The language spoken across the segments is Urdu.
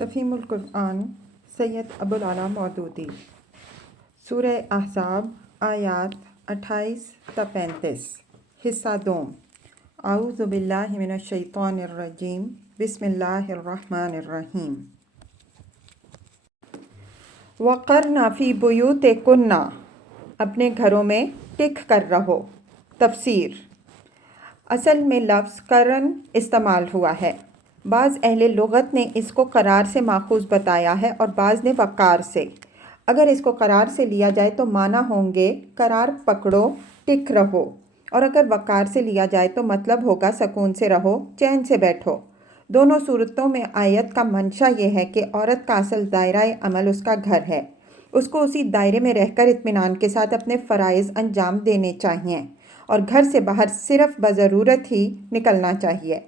تفہیم القرآن سید ابوالعلا مودودی سورہ احزاب آیات 28 تا 35 حصہ دوم اعوذ باللہ من الشیطان الرجیم بسم اللہ الرحمن الرحیم وقرن فی بیوتکن اپنے گھروں میں ٹک کر رہو۔ تفسیر: اصل میں لفظ قرن استعمال ہوا ہے۔ بعض اہل لغت نے اس کو قرار سے ماخوذ بتایا ہے اور بعض نے وقار سے۔ اگر اس کو قرار سے لیا جائے تو معنی ہوں گے قرار پکڑو، ٹک رہو، اور اگر وقار سے لیا جائے تو مطلب ہوگا سکون سے رہو، چین سے بیٹھو۔ دونوں صورتوں میں آیت کا منشا یہ ہے کہ عورت کا اصل دائرہ عمل اس کا گھر ہے، اس کو اسی دائرے میں رہ کر اطمینان کے ساتھ اپنے فرائض انجام دینے چاہئیں اور گھر سے باہر صرف بضرورت ہی نکلنا چاہیے۔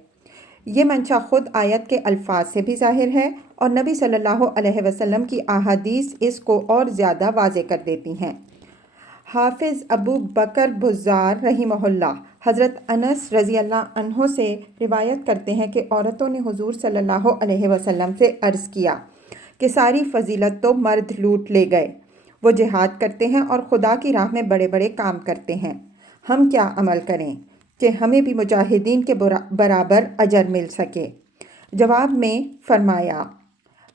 یہ منشا خود آیت کے الفاظ سے بھی ظاہر ہے اور نبی صلی اللہ علیہ وسلم کی احادیث اس کو اور زیادہ واضح کر دیتی ہیں۔ حافظ ابو بکر بزار رحمہ اللہ حضرت انس رضی اللہ عنہ سے روایت کرتے ہیں کہ عورتوں نے حضور صلی اللہ علیہ وسلم سے عرض کیا کہ ساری فضیلت تو مرد لوٹ لے گئے، وہ جہاد کرتے ہیں اور خدا کی راہ میں بڑے بڑے کام کرتے ہیں، ہم کیا عمل کریں کہ ہمیں بھی مجاہدین کے برابر اجر مل سکے؟ جواب میں فرمایا: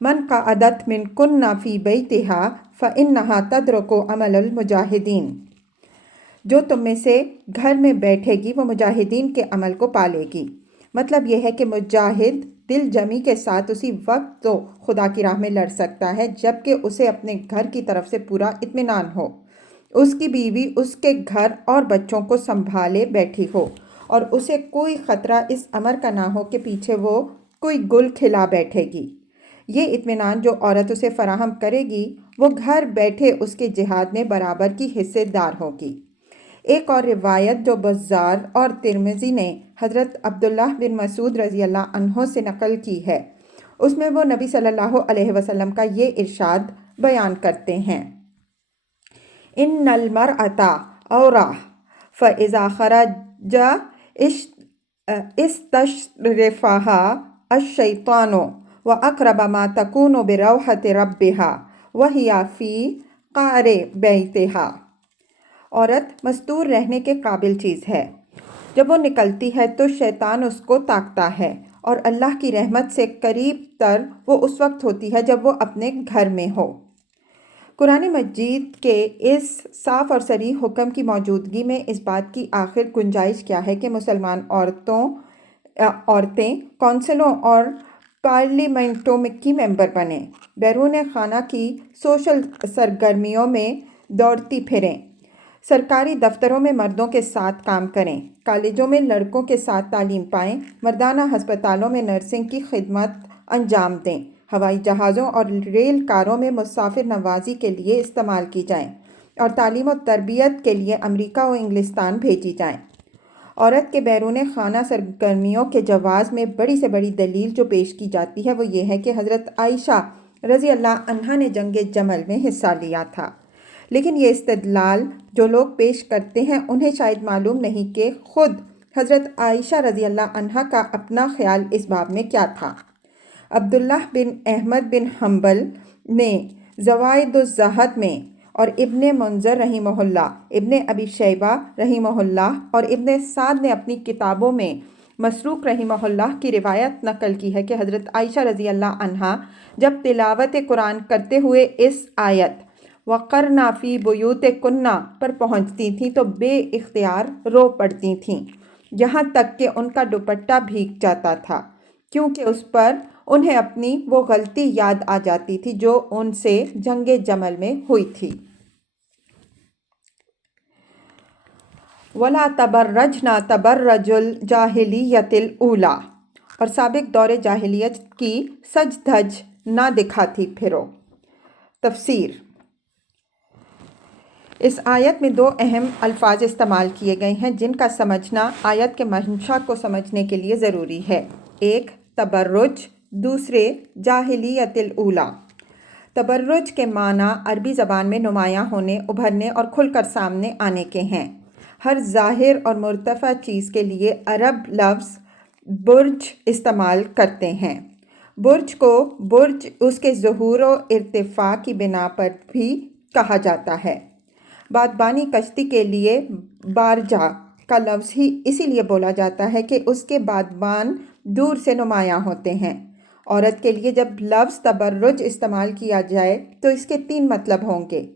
من قعدت منکن فی بیتہا فإنہا تدرک عمل المجاہدین، جو تم میں سے گھر میں بیٹھے گی وہ مجاہدین کے عمل کو پالے گی۔ مطلب یہ ہے کہ مجاہد دل جمی کے ساتھ اسی وقت تو خدا کی راہ میں لڑ سکتا ہے جبکہ اسے اپنے گھر کی طرف سے پورا اطمینان ہو، اس کی بیوی اس کے گھر اور بچوں کو سنبھالے بیٹھی ہو اور اسے کوئی خطرہ اس امر کا نہ ہو کہ پیچھے وہ کوئی گل کھلا بیٹھے گی۔ یہ اطمینان جو عورت اسے فراہم کرے گی وہ گھر بیٹھے اس کے جہاد میں برابر کی حصے دار ہوگی۔ ایک اور روایت جو بزار اور ترمذی نے حضرت عبداللہ بن مسعود رضی اللہ عنہ سے نقل کی ہے، اس میں وہ نبی صلی اللہ علیہ وسلم کا یہ ارشاد بیان کرتے ہیں: ان المرأة عورة فإذا خرج استشرفها الشیطان وأقرب ما تكون بروحة ربها وهي في قعر بیتها۔ عورت مستور رہنے کے قابل چیز ہے، جب وہ نکلتی ہے تو شیطان اس کو تاکتا ہے اور اللہ کی رحمت سے قریب تر وہ اس وقت ہوتی ہے جب وہ اپنے گھر میں ہو۔ قرآن مجید کے اس صاف اور صریح حکم کی موجودگی میں اس بات کی آخر گنجائش کیا ہے کہ مسلمان عورتیں کونسلوں اور پارلیمنٹوں کی ممبر بنیں، بیرون خانہ کی سوشل سرگرمیوں میں دوڑتی پھریں، سرکاری دفتروں میں مردوں کے ساتھ کام کریں، کالجوں میں لڑکوں کے ساتھ تعلیم پائیں، مردانہ ہسپتالوں میں نرسنگ کی خدمت انجام دیں، ہوائی جہازوں اور ریل کاروں میں مسافر نوازی کے لیے استعمال کی جائیں اور تعلیم و تربیت کے لیے امریکہ و انگلستان بھیجی جائیں۔ عورت کے بیرون خانہ سرگرمیوں کے جواز میں بڑی سے بڑی دلیل جو پیش کی جاتی ہے وہ یہ ہے کہ حضرت عائشہ رضی اللہ عنہا نے جنگ جمل میں حصہ لیا تھا، لیکن یہ استدلال جو لوگ پیش کرتے ہیں انہیں شاید معلوم نہیں کہ خود حضرت عائشہ رضی اللہ عنہا کا اپنا خیال اس باب میں کیا تھا۔ عبداللہ بن احمد بن حنبل نے زوائد الزہد میں اور ابن منذر رحمہ اللہ، ابن ابی شیبہ رحمہ اللہ اور ابن سعد نے اپنی کتابوں میں مسروق رحمہ اللہ کی روایت نقل کی ہے کہ حضرت عائشہ رضی اللہ عنہا جب تلاوت قرآن کرتے ہوئے اس آیت وَقَرْنَ فِي بُيُوتِكُنَّ پر پہنچتی تھیں تو بے اختیار رو پڑتی تھیں، یہاں تک کہ ان کا دوپٹہ بھیگ جاتا تھا، کیونکہ اس پر انہیں اپنی وہ غلطی یاد آ جاتی تھی جو ان سے جنگ جمل میں ہوئی تھی۔ وَلَا تَبَرَّجْنَ تَبَرَّجُ الْجَاهِلِيَّةِ الْأُولَى، اور سابق دور جاہلیت کی سج دھج نہ دکھاتی پھرو۔ تفسیر: اس آیت میں دو اہم الفاظ استعمال کیے گئے ہیں جن کا سمجھنا آیت کے منشا کو سمجھنے کے لیے ضروری ہے، ایک تبرج، دوسرے جاہلیت الاولیٰ۔ تبرج کے معنی عربی زبان میں نمایاں ہونے، ابھرنے اور کھل کر سامنے آنے کے ہیں۔ ہر ظاہر اور مرتفع چیز کے لیے عرب لفظ برج استعمال کرتے ہیں۔ برج کو برج اس کے ظہور و ارتفاع کی بنا پر بھی کہا جاتا ہے۔ بادبانی کشتی کے لیے بارجہ کا لفظ ہی اسی لیے بولا جاتا ہے کہ اس کے بادبان دور سے نمایاں ہوتے ہیں۔ عورت کے لیے جب لفظ تبرج استعمال کیا جائے تو اس کے 3 مطلب ہوں گے۔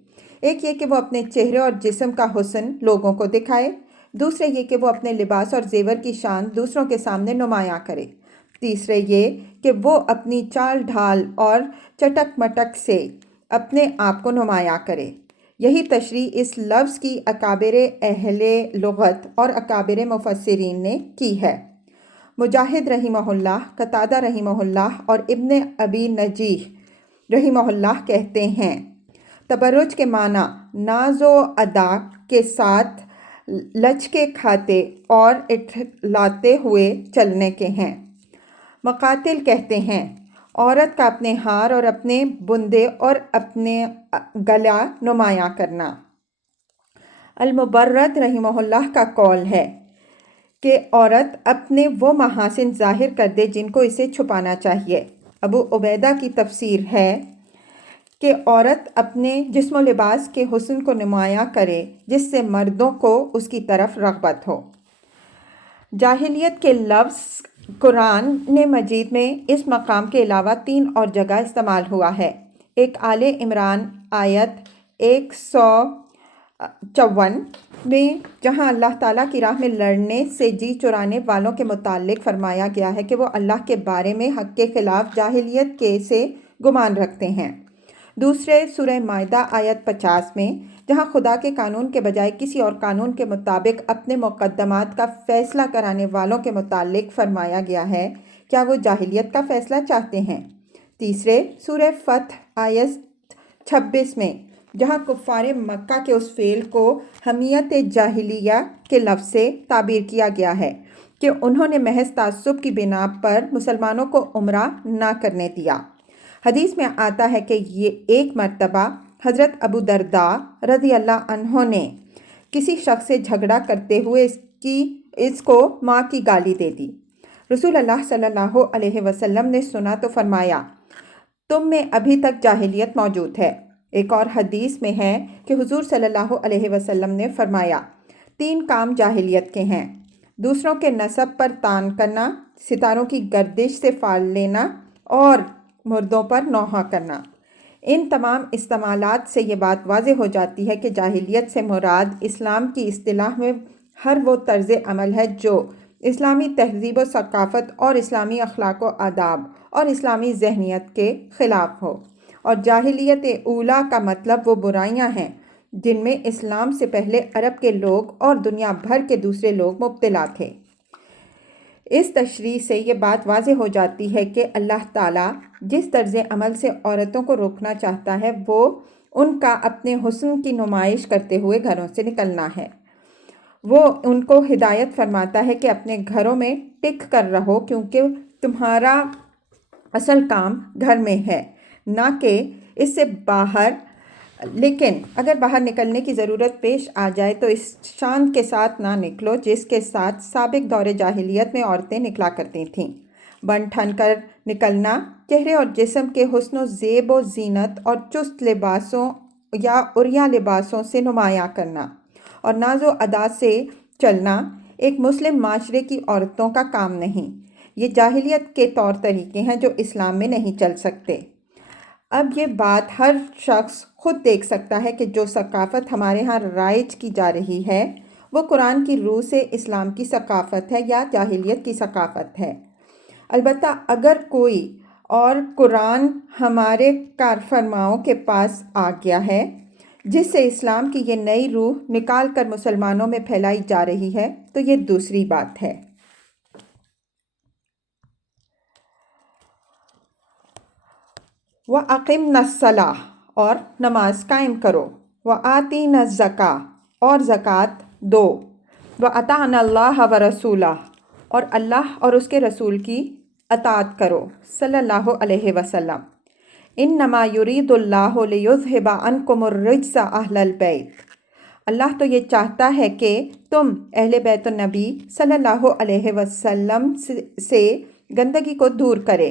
ایک یہ کہ وہ اپنے چہرے اور جسم کا حسن لوگوں کو دکھائے، دوسرے یہ کہ وہ اپنے لباس اور زیور کی شان دوسروں کے سامنے نمایاں کرے، تیسرے یہ کہ وہ اپنی چال ڈھال اور چٹک مٹک سے اپنے آپ کو نمایاں کرے۔ یہی تشریح اس لفظ کی اکابر اہل لغت اور اکابر مفسرین نے کی ہے۔ مجاہد رحمہ اللہ، قتادہ رحمہ اللہ اور ابن ابی نجیح رحمہ اللہ کہتے ہیں تبرج کے معنی ناز و ادا کے ساتھ لچکے کھاتے اور اٹھلاتے ہوئے چلنے کے ہیں۔ مقاتل کہتے ہیں عورت کا اپنے ہار اور اپنے بندے اور اپنے گلا نمایاں کرنا۔ المبرد رحمہ اللہ کا قول ہے کہ عورت اپنے وہ محاسن ظاہر کر دے جن کو اسے چھپانا چاہیے۔ ابو عبیدہ کی تفسیر ہے کہ عورت اپنے جسم و لباس کے حسن کو نمایاں کرے جس سے مردوں کو اس کی طرف رغبت ہو۔ جاہلیت کے لفظ قرآن مجید میں اس مقام کے علاوہ 3 اور جگہ استعمال ہوا ہے۔ ایک آل عمران آیت 154 میں جہاں اللہ تعالیٰ کی راہ میں لڑنے سے جی چرانے والوں کے متعلق فرمایا گیا ہے کہ وہ اللہ کے بارے میں حق کے خلاف جاہلیت کے سے گمان رکھتے ہیں۔ دوسرے سورہ مائدہ آیت 50 میں جہاں خدا کے قانون کے بجائے کسی اور قانون کے مطابق اپنے مقدمات کا فیصلہ کرانے والوں کے متعلق فرمایا گیا ہے کیا وہ جاہلیت کا فیصلہ چاہتے ہیں۔ تیسرے سورہ فتح آیت 26 میں جہاں کفار مکہ کے اس فعل کو حمیت جاہلیہ کے لفظ سے تعبیر کیا گیا ہے کہ انہوں نے محض تعصب کی بنا پر مسلمانوں کو عمرہ نہ کرنے دیا۔ حدیث میں آتا ہے کہ یہ ایک مرتبہ حضرت ابو درداء رضی اللہ عنہ نے کسی شخص سے جھگڑا کرتے ہوئے اس کو ماں کی گالی دے دی۔ رسول اللہ صلی اللہ علیہ وسلم نے سنا تو فرمایا تم میں ابھی تک جاہلیت موجود ہے۔ ایک اور حدیث میں ہے کہ حضور صلی اللہ علیہ وسلم نے فرمایا 3 کام جاہلیت کے ہیں، دوسروں کے نسب پر طعن کرنا، ستاروں کی گردش سے فال لینا اور مردوں پر نوحہ کرنا۔ ان تمام استعمالات سے یہ بات واضح ہو جاتی ہے کہ جاہلیت سے مراد اسلام کی اصطلاح میں ہر وہ طرز عمل ہے جو اسلامی تہذیب و ثقافت اور اسلامی اخلاق و آداب اور اسلامی ذہنیت کے خلاف ہو، اور جاہلیت اولیٰ کا مطلب وہ برائیاں ہیں جن میں اسلام سے پہلے عرب کے لوگ اور دنیا بھر کے دوسرے لوگ مبتلا تھے۔ اس تشریح سے یہ بات واضح ہو جاتی ہے کہ اللہ تعالیٰ جس طرز عمل سے عورتوں کو روکنا چاہتا ہے وہ ان کا اپنے حسن کی نمائش کرتے ہوئے گھروں سے نکلنا ہے۔ وہ ان کو ہدایت فرماتا ہے کہ اپنے گھروں میں ٹک کر رہو کیونکہ تمہارا اصل کام گھر میں ہے نہ کہ اس سے باہر، لیکن اگر باہر نکلنے کی ضرورت پیش آ جائے تو اس شان کے ساتھ نہ نکلو جس کے ساتھ سابق دور جاہلیت میں عورتیں نکلا کرتی تھیں۔ بن ٹھن کر نکلنا، چہرے اور جسم کے حسن و زیب و زینت اور چست لباسوں یا عریاں لباسوں سے نمایاں کرنا اور ناز و ادا سے چلنا ایک مسلم معاشرے کی عورتوں کا کام نہیں۔ یہ جاہلیت کے طور طریقے ہیں جو اسلام میں نہیں چل سکتے۔ اب یہ بات ہر شخص خود دیکھ سکتا ہے کہ جو ثقافت ہمارے ہاں رائج کی جا رہی ہے وہ قرآن کی روح سے اسلام کی ثقافت ہے یا جاہلیت کی ثقافت ہے۔ البتہ اگر کوئی اور قرآن ہمارے کارفرماؤں کے پاس آ گیا ہے جس سے اسلام کی یہ نئی روح نکال کر مسلمانوں میں پھیلائی جا رہی ہے تو یہ دوسری بات ہے۔ وَأَقِمْنَ الصَّلَاةَ اور نماز قائم کرو، وَآتِينَ الزَّكَاةَ اور زکوٰۃ دو، وَأَطَعْنَ اللَّهَ وَرَسُولَهُ اور اللہ اور اس کے رسول کی اطاعت کرو صلی اللہ علیہ وسلم۔ انما یرید اللہ لیذہب عنکم الرجس اہل البیت، اللہ تو یہ چاہتا ہے کہ تم اہل بیت النبی صلی اللہ علیہ وسلم سے گندگی کو دور کرے،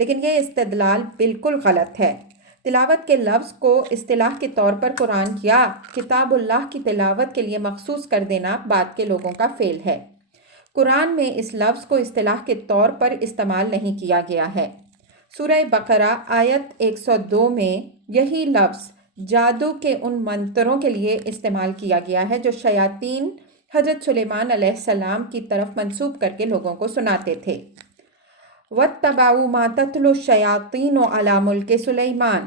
لیکن یہ استدلال بالکل غلط ہے۔ تلاوت کے لفظ کو اصطلاح کے طور پر قرآن یا کتاب اللہ کی تلاوت کے لیے مخصوص کر دینا بعد کے لوگوں کا فعل ہے۔ قرآن میں اس لفظ کو اصطلاح کے طور پر استعمال نہیں کیا گیا ہے۔ سورہ بقرہ آیت 102 میں یہی لفظ جادو کے ان منتروں کے لیے استعمال کیا گیا ہے جو شیاطین حضرت سلیمان علیہ السلام کی طرف منسوب کر کے لوگوں کو سناتے تھے۔ وَاتَّبَعُوا مَا تَتْلُو الشَّيَاطِينُ عَلَى مُلْكِ سُلَيْمَانَ،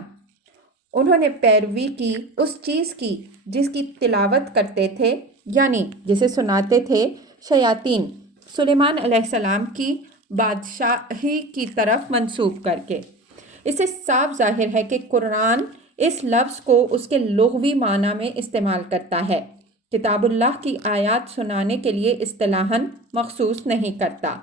انہوں نے پیروی کی اس چیز کی جس کی تلاوت کرتے تھے، یعنی جسے سناتے تھے شیاطین، سلیمان علیہ السلام کی بادشاہی کی طرف منسوب کر کے۔ اس سے صاف ظاہر ہے کہ قرآن اس لفظ کو اس کے لغوی معنی میں استعمال کرتا ہے، کتاب اللہ کی آیات سنانے کے لیے اصطلاحاً مخصوص نہیں کرتا۔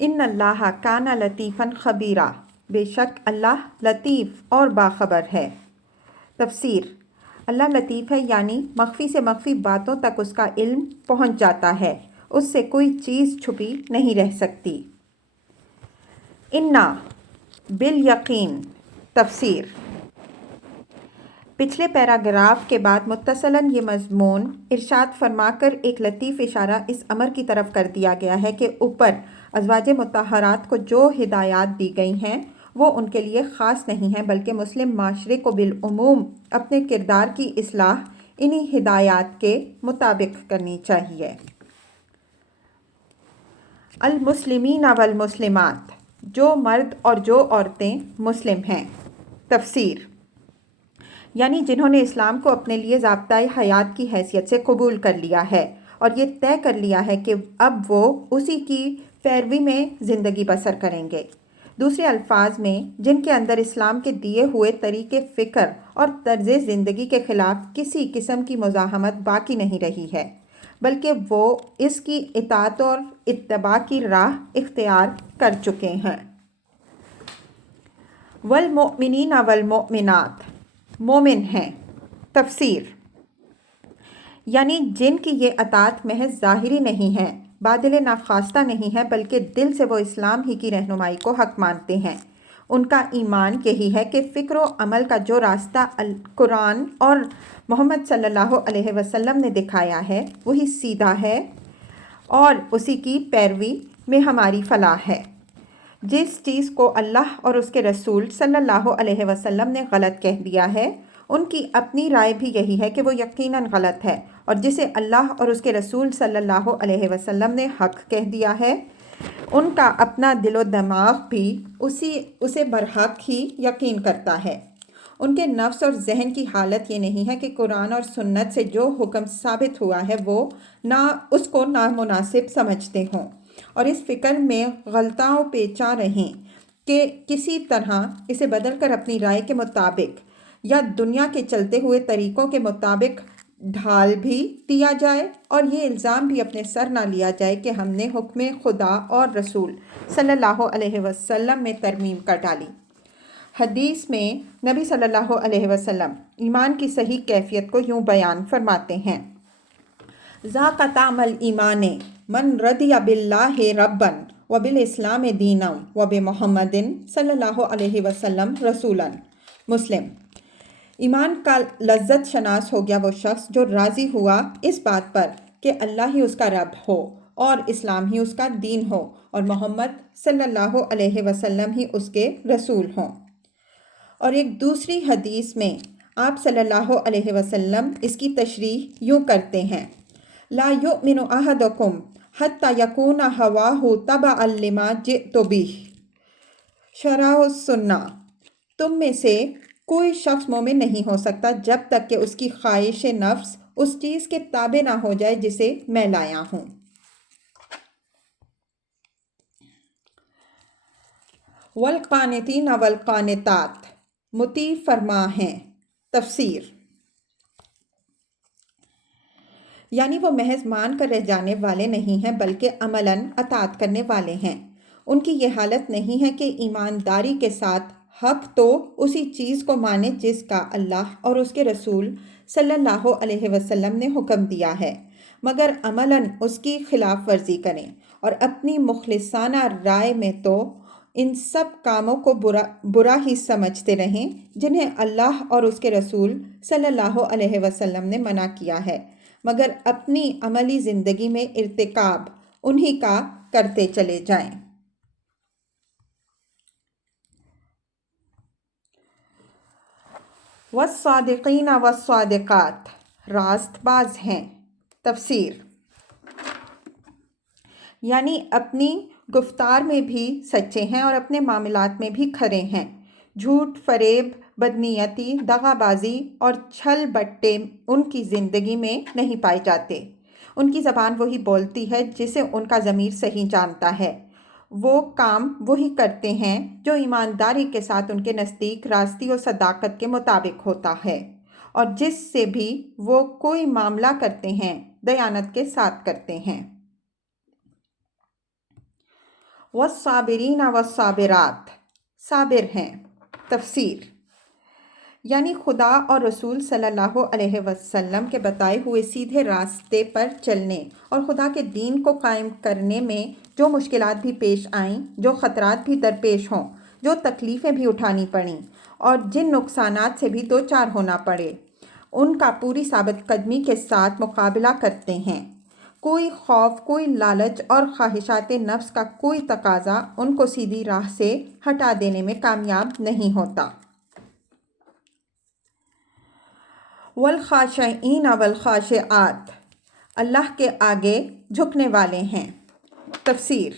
ان اللہ کان لطیفاً خبیرا، بے شک اللہ لطیف اور باخبر ہے۔ تفسیر: اللہ لطیف ہے یعنی مخفی سے مخفی باتوں تک اس کا علم پہنچ جاتا ہے، اس سے کوئی چیز چھپی نہیں رہ سکتی۔ انا بالیقین۔ تفسیر: پچھلے پیراگراف کے بعد متصلاً یہ مضمون ارشاد فرما کر ایک لطیف اشارہ اس امر کی طرف کر دیا گیا ہے کہ اوپر ازواج مطہرات کو جو ہدایات دی گئی ہیں وہ ان کے لیے خاص نہیں ہیں، بلکہ مسلم معاشرے کو بالعموم اپنے کردار کی اصلاح انہی ہدایات کے مطابق کرنی چاہیے۔ المسلمین والمسلمات، جو مرد اور جو عورتیں مسلم ہیں۔ تفسیر: یعنی جنہوں نے اسلام کو اپنے لیے ضابطۂ حیات کی حیثیت سے قبول کر لیا ہے اور یہ طے کر لیا ہے کہ اب وہ اسی کی پیروی میں زندگی بسر کریں گے۔ دوسرے الفاظ میں جن کے اندر اسلام کے دیے ہوئے طریقے فکر اور طرز زندگی کے خلاف کسی قسم کی مزاحمت باقی نہیں رہی ہے، بلکہ وہ اس کی اطاعت اور اتباع کی راہ اختیار کر چکے ہیں۔ والمؤمنین والمؤمنات، مومن ہیں۔ تفسیر: یعنی جن کی یہ اطاعت محض ظاہری نہیں ہے، بادل ناخواستہ نہیں ہے، بلکہ دل سے وہ اسلام ہی کی رہنمائی کو حق مانتے ہیں۔ ان کا ایمان یہی ہے کہ فکر و عمل کا جو راستہ قرآن اور محمد صلی اللہ علیہ وسلم نے دکھایا ہے وہی سیدھا ہے اور اسی کی پیروی میں ہماری فلاح ہے۔ جس چیز کو اللہ اور اس کے رسول صلی اللہ علیہ وسلم نے غلط کہہ دیا ہے، ان کی اپنی رائے بھی یہی ہے کہ وہ یقیناً غلط ہے، اور جسے اللہ اور اس کے رسول صلی اللہ علیہ وسلم نے حق کہہ دیا ہے، ان کا اپنا دل و دماغ بھی اسے برحق ہی یقین کرتا ہے۔ ان کے نفس اور ذہن کی حالت یہ نہیں ہے کہ قرآن اور سنت سے جو حکم ثابت ہوا ہے وہ اس کو نامناسب سمجھتے ہوں اور اس فکر میں غلطاں و پیچاں رہیں کہ کسی طرح اسے بدل کر اپنی رائے کے مطابق یا دنیا کے چلتے ہوئے طریقوں کے مطابق ڈھال بھی دیا جائے، اور یہ الزام بھی اپنے سر نہ لیا جائے کہ ہم نے حکم خدا اور رسول صلی اللہ علیہ وسلم میں ترمیم کر ڈالی۔ حدیث میں نبی صلی اللہ علیہ وسلم ایمان کی صحیح کیفیت کو یوں بیان فرماتے ہیں: ذاق طعم الایمان من رضی باللہ ربا وبالاسلام دینا وبمحمد صلی اللہ علیہ وسلم رسولا۔ مسلم۔ ایمان کا لذت شناس ہو گیا وہ شخص جو راضی ہوا اس بات پر کہ اللہ ہی اس کا رب ہو اور اسلام ہی اس کا دین ہو اور محمد صلی اللہ علیہ وسلم ہی اس کے رسول ہوں۔ اور ایک دوسری حدیث میں آپ صلی اللہ علیہ وسلم اس کی تشریح یوں کرتے ہیں: لا یؤمن احدکم حتی یکون ہواہ تبعا لما جئت بہ۔ شرح السنہ: تم میں سے کوئی شخص مومن نہیں ہو سکتا جب تک کہ اس کی خواہش نفس اس چیز کے تابع نہ ہو جائے جسے میں لایا ہوں۔ والقانتین والقانتات، مطیع فرما ہیں۔ تفسیر: یعنی وہ محض مان کر رہ جانے والے نہیں ہیں بلکہ عملاً اطاعت کرنے والے ہیں۔ ان کی یہ حالت نہیں ہے کہ ایمانداری کے ساتھ حق تو اسی چیز کو مانے جس کا اللہ اور اس کے رسول صلی اللہ علیہ وسلم نے حکم دیا ہے، مگر عملاً اس کی خلاف ورزی کریں اور اپنی مخلصانہ رائے میں تو ان سب کاموں کو برا ہی سمجھتے رہیں جنہیں اللہ اور اس کے رسول صلی اللہ علیہ وسلم نے منع کیا ہے، مگر اپنی عملی زندگی میں ارتکاب انہی کا کرتے چلے جائیں۔ والصادقین والصادقات، راست باز ہیں۔ تفسیر، یعنی اپنی گفتار میں بھی سچے ہیں اور اپنے معاملات میں بھی کھرے ہیں۔ جھوٹ، فریب، بدنیتی، دغا بازی اور چھل بٹے ان کی زندگی میں نہیں پائے جاتے۔ ان کی زبان وہی بولتی ہے جسے ان کا ضمیر صحیح جانتا ہے۔ وہ کام وہی کرتے ہیں جو ایمانداری کے ساتھ ان کے نزدیک راستی و صداقت کے مطابق ہوتا ہے، اور جس سے بھی وہ کوئی معاملہ کرتے ہیں دیانت کے ساتھ کرتے ہیں۔ والصابرین والصابرات، صابر ہیں۔ تفسیر، یعنی خدا اور رسول صلی اللہ علیہ وسلم کے بتائے ہوئے سیدھے راستے پر چلنے اور خدا کے دین کو قائم کرنے میں جو مشکلات بھی پیش آئیں، جو خطرات بھی درپیش ہوں، جو تکلیفیں بھی اٹھانی پڑیں اور جن نقصانات سے بھی دوچار ہونا پڑے، ان کا پوری ثابت قدمی کے ساتھ مقابلہ کرتے ہیں۔ کوئی خوف، کوئی لالچ اور خواہشات نفس کا کوئی تقاضا ان کو سیدھی راہ سے ہٹا دینے میں کامیاب نہیں ہوتا۔ والخاشعین والخاشعات، اللہ کے آگے جھکنے والے ہیں۔ تفسیر،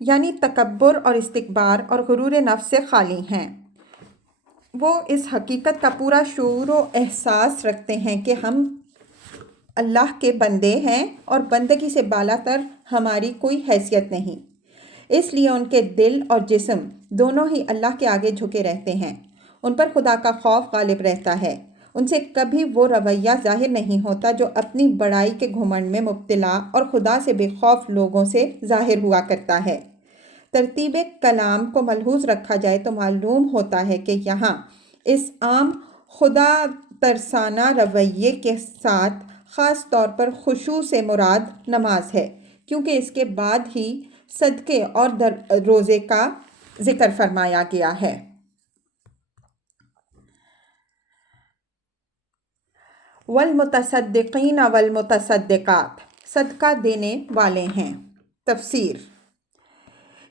یعنی تکبر اور استکبار اور غرور نفس سے خالی ہیں۔ وہ اس حقیقت کا پورا شعور و احساس رکھتے ہیں کہ ہم اللہ کے بندے ہیں اور بندگی سے بالا تر ہماری کوئی حیثیت نہیں۔ اس لیے ان کے دل اور جسم دونوں ہی اللہ کے آگے جھکے رہتے ہیں۔ ان پر خدا کا خوف غالب رہتا ہے۔ ان سے کبھی وہ رویہ ظاہر نہیں ہوتا جو اپنی بڑائی کے گھمنڈ میں مبتلا اور خدا سے بے خوف لوگوں سے ظاہر ہوا کرتا ہے۔ ترتیب کلام کو ملحوظ رکھا جائے تو معلوم ہوتا ہے کہ یہاں اس عام خدا ترسانہ رویے کے ساتھ خاص طور پر خشوع سے مراد نماز ہے، کیونکہ اس کے بعد ہی صدقے اور روزے کا ذکر فرمایا گیا ہے۔ والمتصدقین والمتصدقات، صدقہ دینے والے ہیں۔ تفسیر،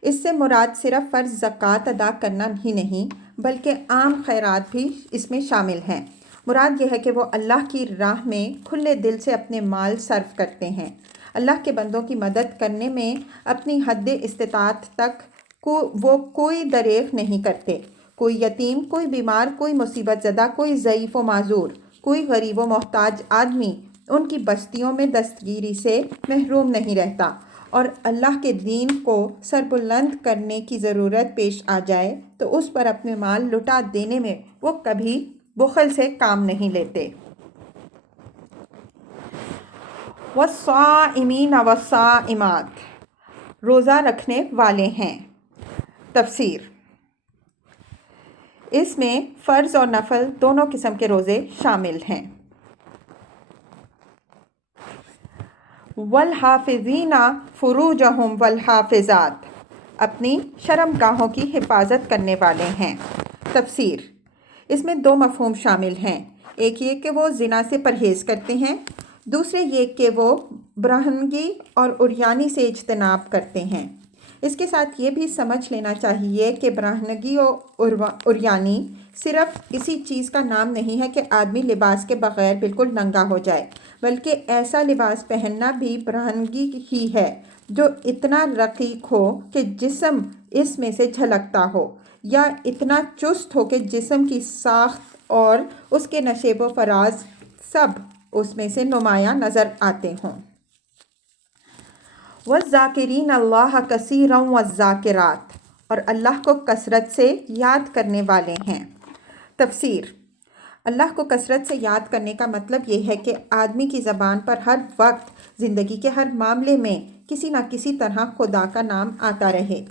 اس سے مراد صرف فرض زکوٰۃ ادا کرنا ہی نہیں بلکہ عام خیرات بھی اس میں شامل ہیں۔ مراد یہ ہے کہ وہ اللہ کی راہ میں کھلے دل سے اپنے مال صرف کرتے ہیں۔ اللہ کے بندوں کی مدد کرنے میں اپنی حد استطاعت تک وہ کوئی دریغ نہیں کرتے۔ کوئی یتیم، کوئی بیمار، کوئی مصیبت زدہ، کوئی ضعیف و معذور، کوئی غریب و محتاج آدمی ان کی بستیوں میں دستگیری سے محروم نہیں رہتا، اور اللہ کے دین کو سربلند کرنے کی ضرورت پیش آ جائے تو اس پر اپنے مال لٹا دینے میں وہ کبھی بخل سے کام نہیں لیتے۔ والصائمین والصائمات، روزہ رکھنے والے ہیں۔ تفسیر، اس میں فرض اور نفل دونوں قسم کے روزے شامل ہیں۔ والحافظین فروجہم والحافظات، اپنی شرم گاہوں کی حفاظت کرنے والے ہیں۔ تفسیر، اس میں دو مفہوم شامل ہیں، ایک یہ کہ وہ زنا سے پرہیز کرتے ہیں، دوسرے یہ کہ وہ برہنگی اور عریانی سے اجتناب کرتے ہیں۔ اس کے ساتھ یہ بھی سمجھ لینا چاہیے کہ برہنگی اور عریانی صرف کسی چیز کا نام نہیں ہے کہ آدمی لباس کے بغیر بالکل ننگا ہو جائے، بلکہ ایسا لباس پہننا بھی برہنگی ہی ہے جو اتنا رقیق ہو کہ جسم اس میں سے جھلکتا ہو، یا اتنا چست ہو کہ جسم کی ساخت اور اس کے نشیب و فراز سب اس میں سے نمایاں نظر آتے ہوں۔ والذاکرین اللہ کثیرا والذاکرات، اور اللہ کو کثرت سے یاد کرنے والے ہیں۔ تفسیر، اللہ کو کثرت سے یاد کرنے کا مطلب یہ ہے کہ آدمی کی زبان پر ہر وقت زندگی کے ہر معاملے میں کسی نہ کسی طرح خدا کا نام آتا رہے۔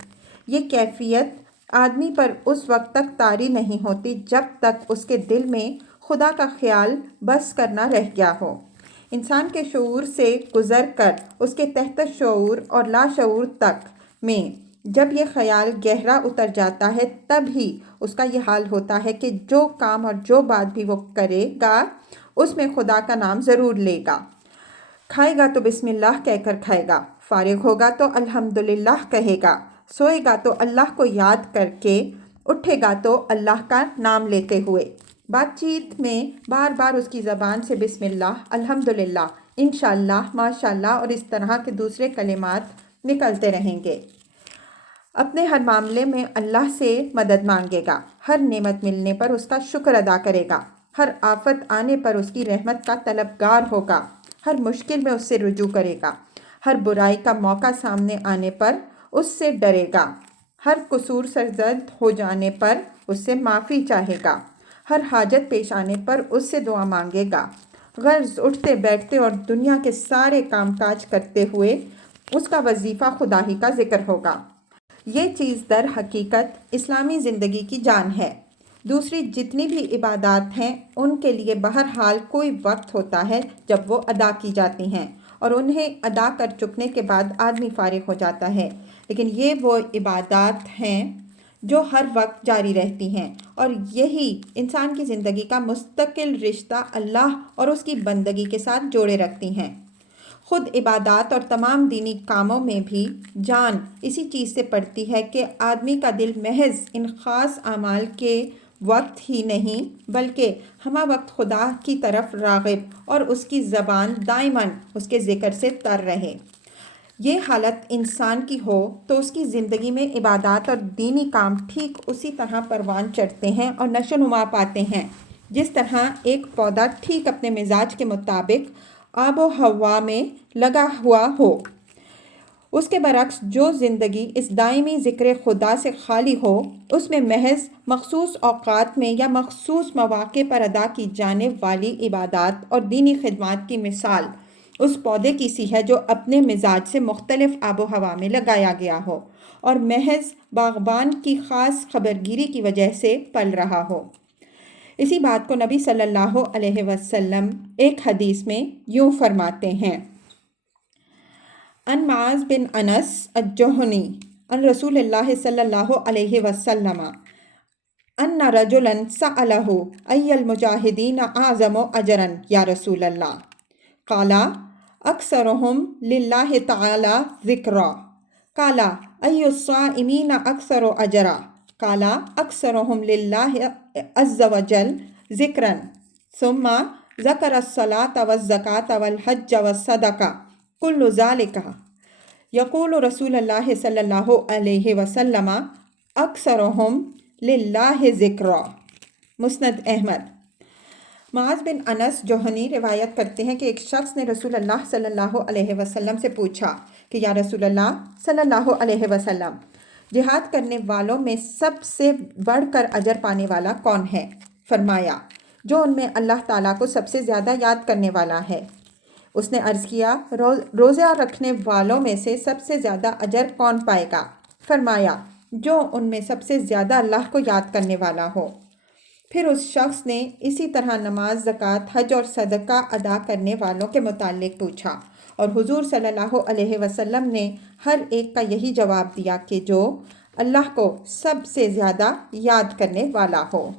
یہ کیفیت آدمی پر اس وقت تک طاری نہیں ہوتی جب تک اس کے دل میں خدا کا خیال بس کرنا رہ گیا ہو۔ انسان کے شعور سے گزر کر اس کے تحت شعور اور لاشعور تک میں جب یہ خیال گہرا اتر جاتا ہے تب ہی اس کا یہ حال ہوتا ہے کہ جو کام اور جو بات بھی وہ کرے گا اس میں خدا کا نام ضرور لے گا۔ کھائے گا تو بسم اللہ کہہ کر کھائے گا، فارغ ہوگا تو الحمدللہ کہے گا، سوئے گا تو اللہ کو یاد کر کے، اٹھے گا تو اللہ کا نام لیتے ہوئے۔ بات چیت میں بار بار اس کی زبان سے بسم اللہ، الحمدللہ، انشاءاللہ، ماشاءاللہ اور اس طرح کے دوسرے کلمات نکلتے رہیں گے۔ اپنے ہر معاملے میں اللہ سے مدد مانگے گا، ہر نعمت ملنے پر اس کا شکر ادا کرے گا، ہر آفت آنے پر اس کی رحمت کا طلبگار ہوگا، ہر مشکل میں اس سے رجوع کرے گا، ہر برائی کا موقع سامنے آنے پر اس سے ڈرے گا، ہر قصور سرزد ہو جانے پر اس سے معافی چاہے گا، ہر حاجت پیش آنے پر اس سے دعا مانگے گا، غرض اٹھتے بیٹھتے اور دنیا کے سارے کام کاج کرتے ہوئے اس کا وظیفہ خدا ہی کا ذکر ہوگا۔ یہ چیز در حقیقت اسلامی زندگی کی جان ہے۔ دوسری جتنی بھی عبادات ہیں ان کے لیے بہرحال کوئی وقت ہوتا ہے جب وہ ادا کی جاتی ہیں اور انہیں ادا کر چکنے کے بعد آدمی فارغ ہو جاتا ہے، لیکن یہ وہ عبادات ہیں جو ہر وقت جاری رہتی ہیں، اور یہی انسان کی زندگی کا مستقل رشتہ اللہ اور اس کی بندگی کے ساتھ جوڑے رکھتی ہیں۔ خود عبادات اور تمام دینی کاموں میں بھی جان اسی چیز سے پڑتی ہے کہ آدمی کا دل محض ان خاص اعمال کے وقت ہی نہیں بلکہ ہمہ وقت خدا کی طرف راغب اور اس کی زبان دائماً اس کے ذکر سے تر رہے۔ یہ حالت انسان کی ہو تو اس کی زندگی میں عبادات اور دینی کام ٹھیک اسی طرح پروان چڑھتے ہیں اور نشو و نما پاتے ہیں جس طرح ایک پودا ٹھیک اپنے مزاج کے مطابق آب و ہوا میں لگا ہوا ہو۔ اس کے برعکس جو زندگی اس دائمی ذکر خدا سے خالی ہو، اس میں محض مخصوص اوقات میں یا مخصوص مواقع پر ادا کی جانے والی عبادات اور دینی خدمات کی مثال اس پودے کی سی ہے جو اپنے مزاج سے مختلف آب و ہوا میں لگایا گیا ہو اور محض باغبان کی خاص خبرگیری کی وجہ سے پل رہا ہو۔ اسی بات کو نبی صلی اللہ علیہ وسلم ایک حدیث میں یوں فرماتے ہیں: ان معاذ بن انس الجہنی ان رسول اللہ صلی اللہ علیہ وسلم ان رجلا سألہ ای المجاہدین اعظم اجرا یا رسول اللہ، قال اکثرہم للہ تعالی ذکرا، قال ای الصائمین اکثر اجرا، قال اکثرہم للہ عز وجل ذکرا، ثم ذکر الصلاة والزکاة والحج والصدقہ، کل ذالک یقول رسول اللہ صلی اللہ علیہ وسلم اکثرہم للہ ذکرا۔ مسند احمد۔ معاذ بن انس جوہنی روایت کرتے ہیں کہ ایک شخص نے رسول اللہ صلی اللہ علیہ وسلم سے پوچھا کہ یا رسول اللہ صلی اللہ علیہ وسلم، جہاد کرنے والوں میں سب سے بڑھ کر اجر پانے والا کون ہے؟ فرمایا، جو ان میں اللہ تعالیٰ کو سب سے زیادہ یاد کرنے والا ہے۔ اس نے عرض کیا، روزہ رکھنے والوں میں سے سب سے زیادہ اجر کون پائے گا؟ فرمایا، جو ان میں سب سے زیادہ اللہ کو یاد کرنے والا ہو۔ پھر اس شخص نے اسی طرح نماز، زکوٰۃ، حج اور صدقہ ادا کرنے والوں کے متعلق پوچھا، اور حضور صلی اللہ علیہ وسلم نے ہر ایک کا یہی جواب دیا کہ جو اللہ کو سب سے زیادہ یاد کرنے والا ہو۔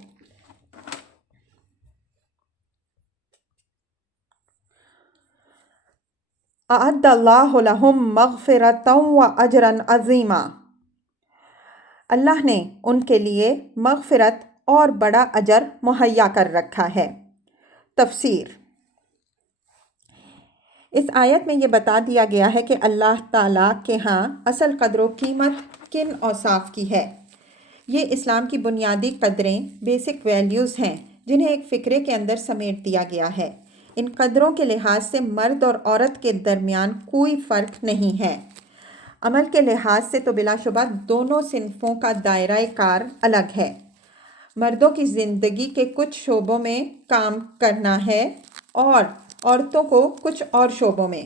اعد اللہ لہم مغفرۃ و اجرا عظیما، اللہ نے ان کے لیے مغفرت اور بڑا اجر مہیا کر رکھا ہے۔ تفسیر۔ اس آیت میں یہ بتا دیا گیا ہے کہ اللہ تعالیٰ کے ہاں اصل قدر و قیمت کن اوصاف کی ہے۔ یہ اسلام کی بنیادی قدریں، بیسک ویلیوز ہیں جنہیں ایک فکرے کے اندر سمیٹ دیا گیا ہے۔ ان قدروں کے لحاظ سے مرد اور عورت کے درمیان کوئی فرق نہیں ہے۔ عمل کے لحاظ سے تو بلا شبہ دونوں صنفوں کا دائرہ کار الگ ہے۔ مردوں کی زندگی کے کچھ شعبوں میں کام کرنا ہے اور عورتوں کو کچھ اور شعبوں میں،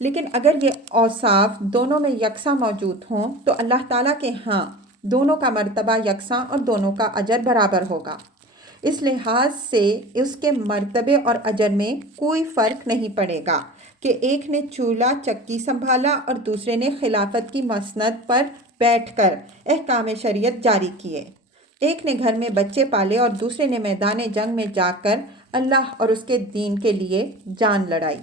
لیکن اگر یہ اوصاف دونوں میں یکساں موجود ہوں تو اللہ تعالیٰ کے ہاں دونوں کا مرتبہ یکساں اور دونوں کا اجر برابر ہوگا۔ اس لحاظ سے اس کے مرتبے اور اجر میں کوئی فرق نہیں پڑے گا کہ ایک نے چولہا چکی سنبھالا اور دوسرے نے خلافت کی مسند پر بیٹھ کر احکام شریعت جاری کیے۔ ایک نے گھر میں بچے پالے اور دوسرے نے میدان جنگ میں جا کر اللہ اور اس کے دین کے لیے جان لڑائی۔